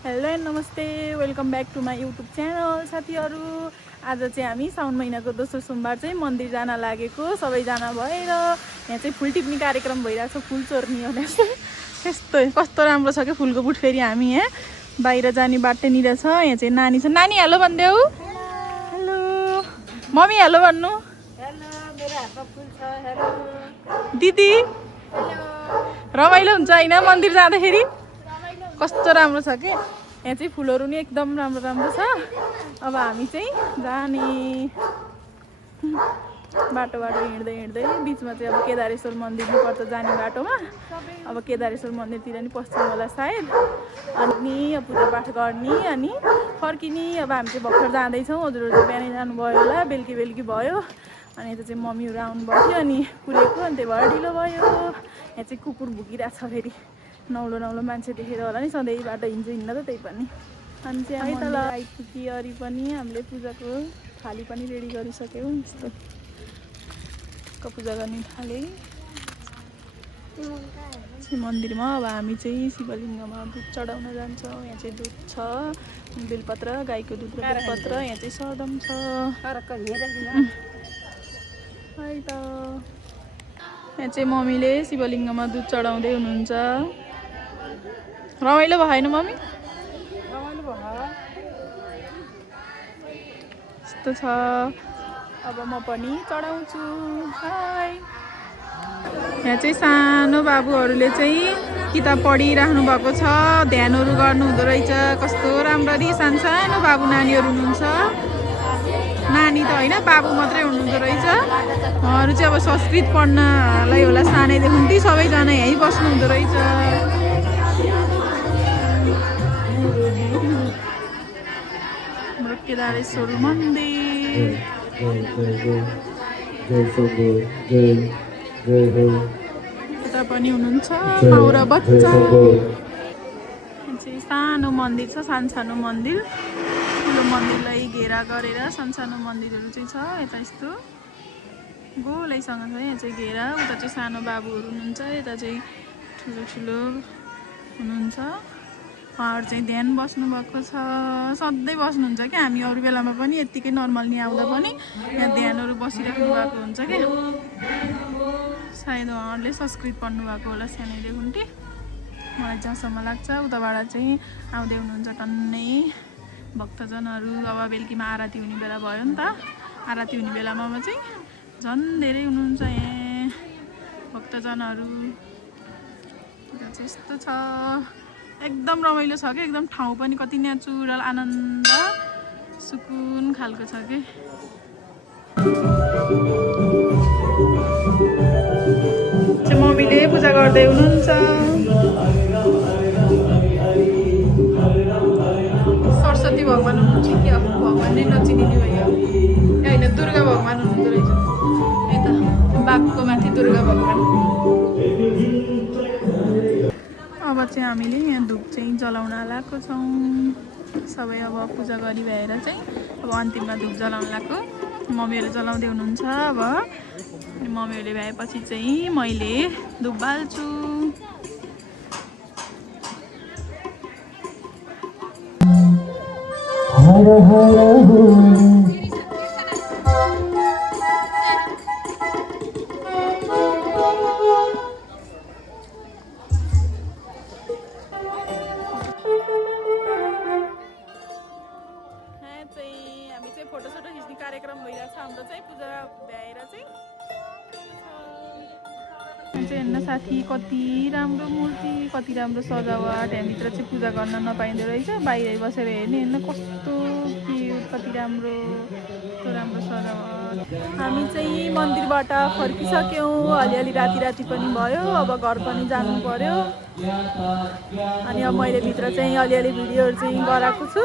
Hello and नमस्ते, welcome back to my YouTube channel. साथीहरू, आज चाहिँ हामी साउन महिनाको दोस्रो सोमबार चाहिँ मन्दिर जान लागेको सबैजना भएर। यहाँ चाहिँ फुल टिप्ने कार्यक्रम भइरहेको छ, फुल चोर्नी हो। त्यस्तो कस्तो राम्रो छ क्या फुलको बुट। फेरि हामी यहाँ बाहिर जाने बाटोनिर छ। यहाँ चाहिँ नानी छ। नानी हेलो भनिदेऊ। हेलो मम्मी, हेलो भन्नु। दिदी रमाइलो हुन्छ होइन मन्दिर जाँदाखेरि? कस्तो राम्रो छ कि यहाँ चाहिँ फुलहरू नि एकदम राम्रो राम्रो छ। अब हामी चाहिँ जाने बाटो हिँड्दै हिँड्दै बिचमा चाहिँ अब केदारेश्वर मन्दिर पर्छ जाने बाटोमा। अब केदारेश्वर मन्दिरतिर नि पस्छौँ होला सायद। अनि अब पूजापाठ गर्ने अनि फर्किने। अब हामी चाहिँ भर्खर जाँदैछौँ। हजुरहरू चाहिँ बिहानै जानुभयो होला, बेलुकी बेलुकी भयो। अनि यता चाहिँ मम्मीहरू आउनुभएको थियो अनि कुरेको, अनि त्यही भएर ढिलो भयो। यहाँ चाहिँ कुकुर भुकिरहेको छ। फेरि नौलो नौलो मान्छे देखेर होला नि, सधैँ बाटो हिँड्न त त्यही पनि। अनि चाहिँ तल आइपुगी अरी पनि हामीले पूजाको थाली पनि रेडी गरिसक्यौँ। यस्तो पूजा गर्ने थाले मन्दिरमा। अब हामी चाहिँ शिवलिङ्गमा दुध चढाउन जान्छौँ। यहाँ चाहिँ दुध छ, बेलपत्र, गाईको दुध र बेलपत्र। यहाँ चाहिँ सरदम छ। है त यहाँ चाहिँ मम्मीले शिवलिङ्गमा दुध चढाउँदै हुनुहुन्छ। रमाइलो भएन मम्मी? रमाइलो भयो। यस्तो छ। अब म पनि चढाउँछु। हाई। यहाँ चाहिँ सानो बाबुहरूले चाहिँ किताब पढिराख्नु भएको छ, ध्यानहरू गर्नु हुँदो रहेछ। कस्तो राम्ररी सानो बाबु नानीहरू हुनुहुन्छ। नानी त होइन, बाबु मात्रै हुनुहुँदो रहेछ। उहाँहरू चाहिँ अब संस्कृत पढ्नलाई होला सानैदेखि। ती सबैजना यहीँ बस्नु हुँदो रहेछ। हाम्रो केदारेश्वर मन्दिर। यता पनि हुनुहुन्छ माउ र बच्चा। चाहिँ सानो मन्दिर छ, सानो मन्दिर। ठुलो मन्दिरलाई घेरा गरेर सानो मन्दिरहरू चाहिँ छ। यता यस्तो गोलैसँग छ यहाँ चाहिँ घेरा। उता चाहिँ सानो बाबुहरू हुनुहुन्छ, यता चाहिँ ठुलो ठुलो हुनुहुन्छ। उहाँहरू चाहिँ ध्यान बस्नुभएको छ। सधैँ बस्नुहुन्छ क्या। हामी अरू बेलामा पनि यत्तिकै नर्मल्ली आउँदा पनि यहाँ ध्यानहरू बसिराख्नु भएको हुन्छ क्या। सायद उहाँहरूले संस्कृत पढ्नु भएको होला सानैदेखि, मलाई जहाँसम्म लाग्छ। उताबाट चाहिँ आउँदै हुनुहुन्छ टन्नै भक्तजनहरू। अब बेलुकीमा आरती हुने बेला भयो नि त। आरती हुने बेलामा चाहिँ झन् धेरै हुनुहुन्छ यहाँ भक्तजनहरू। चाहिँ यस्तो छ, एकदम रमाइलो छ कि। एकदम ठाउँ पनि कति नेचुरल, आनन्द सुकुन खालको छ कि। मम्मीले पूजा गर्दै हुनुहुन्छ। सरस्वती भगवान हुनुहुन्छ कि अब भगवान नै नचिनिने भयो। होइन, दुर्गा भगवान हुनुहुँदो रहेछ। यता बाघको माथि दुर्गा भगवान। अब चाहिँ हामीले यहाँ धुप चाहिँ जलाउन लागेको छौँ। सबै अब पूजा गरी भएर चाहिँ अब अन्तिममा धुप जलाउन लागेको। मम्मीहरूले जलाउँदै हुनुहुन्छ। अब मम्मीहरूले भएपछि चाहिँ मैले धुप बाल्छु। फोटोसोटो खिच्ने कार्यक्रम भइरहेको छ हाम्रो चाहिँ पूजा भ्याएर चाहिँ हेर्न साथी, कति राम्रो मूर्ति, कति राम्रो सजावट। यहाँभित्र चाहिँ पूजा गर्न नपाइँदो रहेछ, बाहिरै बसेर हेर्ने। हेर्न कस्तो क्युट, कति राम्रो, कस्तो राम्रो सजावट। हामी चाहिँ मन्दिरबाट फर्किसक्यौँ। अलिअलि राति पनि भयो। अब घर पनि जानु पर्यो। अनि अब मैले भित्र चाहिँ अलिअलि भिडियोहरू चाहिँ गराएको छु।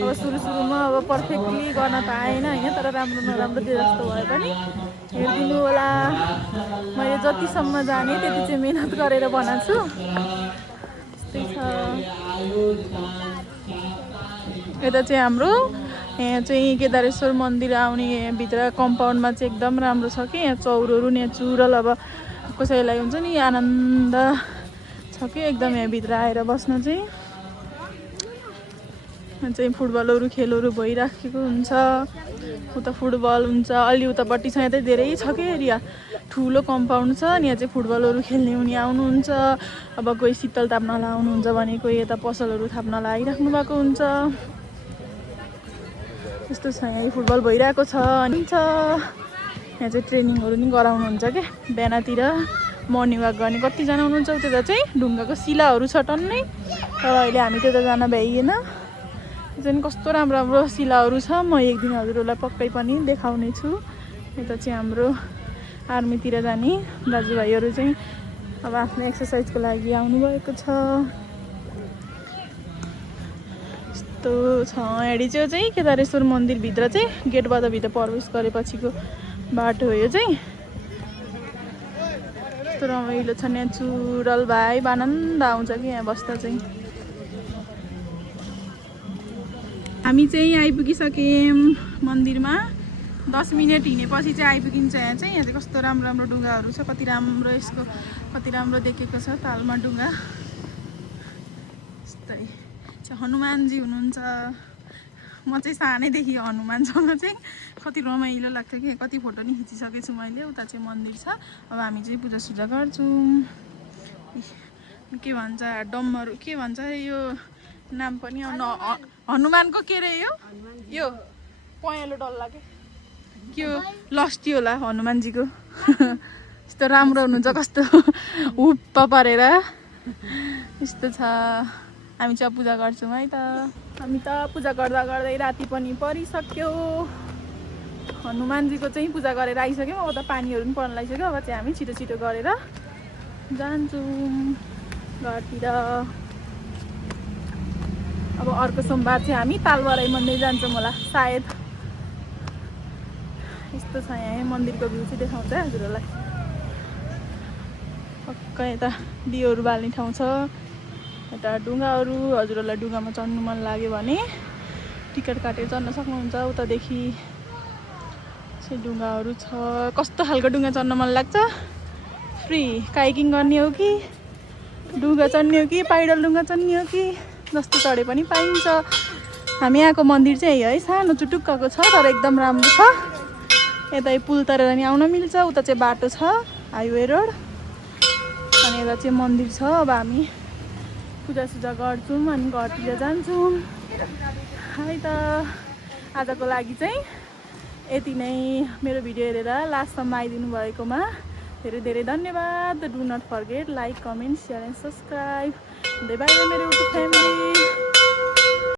अब सुरुमा अब पर्फेक्टली गर्न त आएन होइन, तर राम्रो नराम्रो जे जस्तो भए पनि हेरिदिनु होला। मैले जतिसम्म जाने त्यति चाहिँ मेहनत गरेर बनाएको छु। त्यस्तै छ। यता चाहिँ हाम्रो यहाँ चाहिँ केदारेश्वर मन्दिर आउने भित्र कम्पाउन्डमा चाहिँ एकदम राम्रो छ कि। यहाँ चौरहरू नेचुरल। अब कसैलाई हुन्छ नि आनन्द छ कि एकदम यहाँभित्र आएर बस्न चाहिँ। चाहिँ फुटबलहरू खेलहरू भइराखेको हुन्छ उता फुटबल हुन्छ अलि उतापट्टि छ यतै धेरै छ के एरिया ठुलो कम्पाउन्ड छ अनि यहाँ चाहिँ फुटबलहरू खेल्ने उनी आउनुहुन्छ अब कोही शीतल ताप्नलाई आउनुहुन्छ भने कोही यता पसलहरू थाप्नलाई आइराख्नु भएको हुन्छ यस्तो छ यहाँ फुटबल भइरहेको छ अनि यहाँ चाहिँ ट्रेनिङहरू नि गराउनुहुन्छ क्या बिहानतिर मर्निङ वाक गर्ने कतिजना हुनुहुन्छ उता चाहिँ ढुङ्गाको शिलाहरू छ टन्नै तर अहिले हामी त्यता जान भ्याइएन चाहिँ कस्तो राम्रो राम्रो शिलाहरू छ म एक दिन हजुरहरूलाई पक्कै पनि देखाउने छु यता चाहिँ हाम्रो आर्मीतिर जाने दाजुभाइहरू चाहिँ अब आफ्नो एक्सर्साइजको लागि आउनुभएको छ यस्तो छ यहाँ चाहिँ केदारेश्वर मन्दिरभित्र चाहिँ गेटबाट भित्र प्रवेश गरेपछिको बाटो हो यो चाहिँ यस्तो रमाइलो छ नेचुरल भाइब आनन्द आउँछ कि यहाँ बस्दा चाहिँ हामी चाहिँ आइपुगिसक्यौँ मन्दिरमा 10 मिनट हिँडेपछि चाहिँ आइपुगिन्छ यहाँ चाहिँ कस्तो राम्रो राम्रो ढुङ्गाहरू छ कति राम्रो यसको कति राम्रो देखेको छ तालमा ढुङ्गा यस्तै हनुमानजी हुनुहुन्छ म चाहिँ सानैदेखि हनुमानसँग चाहिँ कति रमाइलो लाग्थ्यो कि कति फोटो नि खिचिसकेको छु मैले उता चाहिँ मन्दिर छ अब हामी चाहिँ पूजासुजा गर्छौँ के भन्छ डम्बर के भन्छ यो नाम पनि हनुमानको के रे यो पहेँलो डल्ला के लस्टी होला हनुमानजीको यस्तो राम्रो हुनुहुन्छ कस्तो हुप्प परेर यस्तो छ हामी चाहिँ पूजा गर्छौँ है त हामी त पूजा गर्दा गर्दै राति पनि परिसक्यो हनुमानजीको चाहिँ पूजा गरेर आइसक्यौँ अब त पानीहरू पनि पर्न लागिसक्यो अब चाहिँ हामी छिटो छिटो गरेर जान्छौँ घरतिर अब अर्को सोमबार चाहिँ हामी तालबराई मन्दिर जान्छौँ होला सायद यस्तो छ यहाँ मन्दिरको भ्यू चाहिँ देखाउँछ हजुरहरूलाई पक्का यता दियोहरू बाल्ने ठाउँ छ यता ढुङ्गाहरू हजुरहरूलाई ढुङ्गामा चढ्नु मन लाग्यो भने टिकट काटेर चढ्न सक्नुहुन्छ उतादेखि चाहिँ ढुङ्गाहरू छ कस्तो खालको ढुङ्गा चढ्न मन लाग्छ फ्री काइकिङ गर्ने हो कि ढुङ्गा चढ्ने हो कि पाइडल ढुङ्गा चढ्ने हो कि जस्तो चढे पनि पाइन्छ हामी यहाँको मन्दिर चाहिँ है सानो चुटुक्कको छ तर एकदम राम्रो छ यता पुल तरेर नि आउन मिल्छ उता चाहिँ बाटो छ हाइवे रोड अनि यता चाहिँ मन्दिर छ अब हामी पूजासुजा गर्छौँ अनि घरतिर जान्छौँ है त आजको लागि चाहिँ यति नै मेरो भिडियो हेरेर लास्टसम्म आइदिनु भएकोमा धेरै धेरै धन्यवाद do not forget like comment share and subscribe bye मेरो युट्युब फ्यामिली